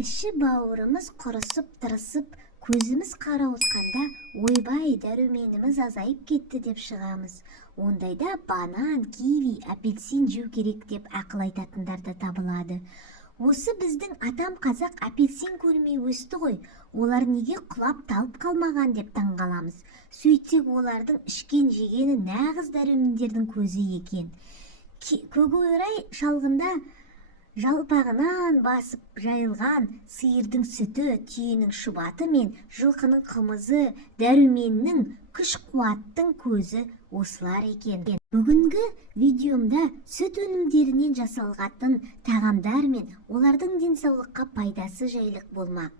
Іші бауырымыз құрысып тырысып, көзіміз қарауытқанда, ойбай, дәруменіміз азайып кетті деп шығамыз. Ондайда банан, киви, апельсин жеу керек деп ақыл айтатындар да табылады. Осы біздің атам қазақ апельсин көрмей өсті ғой, олар неге құлап талып қалмаған деп таңғаламыз. Сөйтсек олардың ішкен жегені нағыз дәрумендердің көзі екен. Көкорай шалғында жалпағынан басып жайылған сиырдың сүті, түйенің шұбаты мен жылқының қымызы, дәруменнің күш-қуаттың көзі осылар екен. Бүгінгі видеомда сүт өнімдерінен жасалған тағамдар мен олардың денсаулыққа пайдасы жайлы болмақ.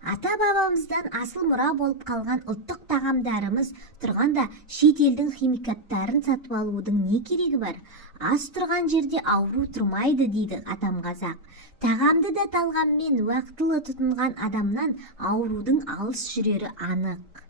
Ата-бабамыздан асыл мұра болып қалған ұлттық тағамдарымыз тұрғанда шет елдің химикаттарын сатып алудың не керегі бар? Ас тұрған жерде ауру тұрмайды дейді атам қазақ. Тағамды да талғаммен уақытылы тұтынған адамнан аурудың алыс жүрері анық.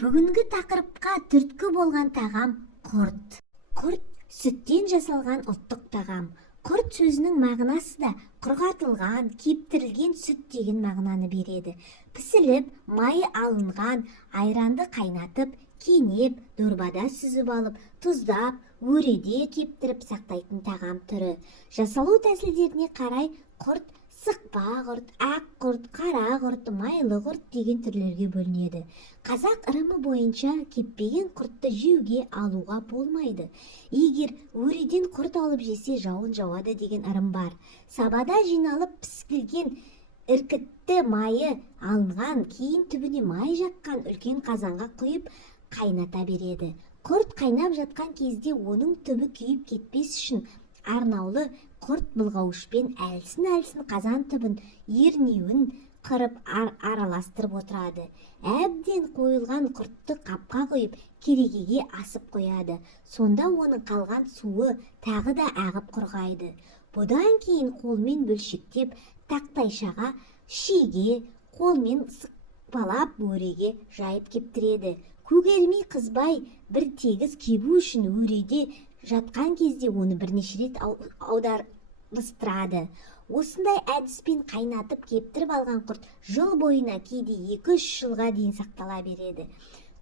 Бүгінгі тақырыпқа түрткі болған тағам құрт. Құрт сүттен жасалған ұлттық тағам. Құрт сөзінің мағынасы да құрғатылған, кептірілген сүт деген мағынаны береді. Пісіліп, майы алынған, айранды қайнатып, кенеп, дорбада сүзіп алып, тұздап, өреде кептіріп сақтайтын тағам түрі. Жасалу тәсілдеріне қарай құрт сықпа құрт, ақ құрт, қара құрт, майлы құрт деген түрлерге бөлінеді. Қазақ ырымы бойынша кеппеген құртты жеуге алуға болмайды. Егер өреден құрт алып жесе жауын жауады деген ырым бар. Сабада жиналып піскілген іркітті майы алынған, кейін түбіне май жаққан үлкен қазанға құйып қайната береді. Құрт қайнап жатқан кезде оның түбі күйіп кетпес үшін арнаулы құрт былғауышпен әлсін-әлсін қазан түбін ернеуін қырып араластырып отырады. Әбден қойылған құртты қапқа құйып керегеге асып қояды. Сонда оның қалған суы тағы да ағып құрғайды. Бұдан кейін қолмен бөлшектеп тақтайшаға, шеге, қолмен сықпалап өреге жайып кептіреді. Көгермей қызбай бір тегіс кебу үшін өреде жатқан кезде оны бірнеше рет аударыстырады. Осындай әдіспен қайнатып кептіріп алған құрт жыл бойына кейде 2-3 жылға дейін сақтала береді.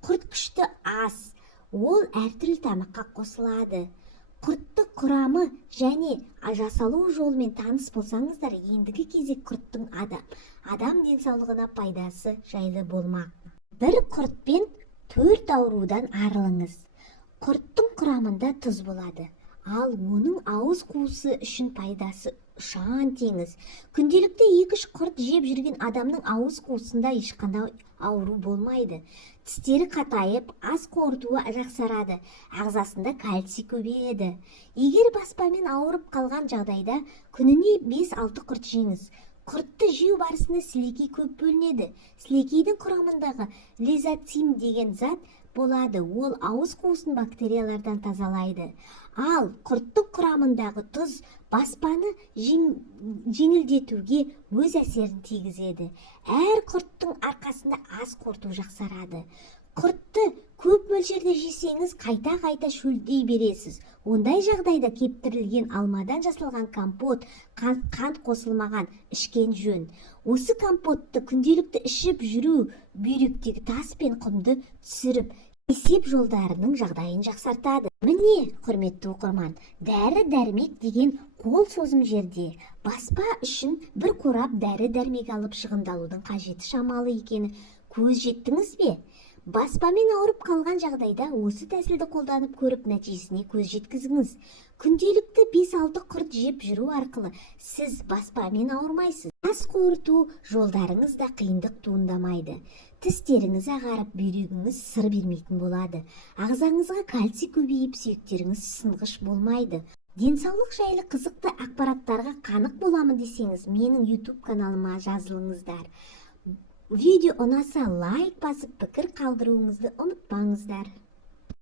Құрт күшті ас, ол әртүрлі тамаққа қосылады. Құртты құрамы және жасалу жолымен таныс болсаңыздар, ендігі кезек құрттың адам денсаулығына пайдасы жайлы болмақ. Бір құртпен 4 аурудан арылыңыз. Құрттың құрамында тұз болады, ал оның ауыз қуысы үшін пайдасы ұшан теңіз. Күнделікті 2-3 құрт жеп жүрген адамның ауыз қуысында ешқандай ауру болмайды. Тістері қатайып, ас қорытуы жақсарады, ағзасында кальций көбейеді. Егер баспамен ауырып қалған жағдайда күніне 5-6 құрт жеңіз. Құртты жеу барысында сілекей көп бөлінеді. Сілекейдің құрамындағы лизоцим деген зат болады, ол ауыз қуысын бактериялардан тазалайды. Ал құрттың құрамындағы тұз баспаны жеңілдетуге өз әсерін тигізеді. Әр құрттың арқасында ас қорыту жақсарады. Құртты көп мөлшерде жесеңіз, қайта-қайта шөлдей бересіз. Ондай жағдайда кептірілген алмадан жасалған компот, қант қосылмаған ішкен жөн. Осы компотты күнделікті ішіп жүру бүйректегі тас пен құмды түсіріп, есеп жолдарының жағдайын жақсартады. Міне, құрметті оқырман, дәрі-дәрмек деген қол созым жерде. Баспа үшін бір қорап дәрі-дәрмек алып шығындалудың қажеті шамалы екені көз жеттіңіз бе? Баспамен ауырып қалған жағдайда осы тәсілді қолданып көріп нәтижесіне көз жеткізіңіз. Күнделікті 5-6 құрт жеп жүру арқылы сіз баспамен ауырмайсыз. Ас қорыту жолдарыңызда қиындық туындамайды. Тістеріңіз ағарып, бүйрегіңіз сыр бермейтін болады. Ағзаңызға кальций көбейіп, сүйектеріңіз сынғыш болмайды. Денсаулық жайлы қызықты ақпараттарға қанық боламын десеңіз, менің YouTube каналыма жазылыңыздар. Видео ұнаса лайк басып, пікір қалдыруыңызды ұмытпаңыздар.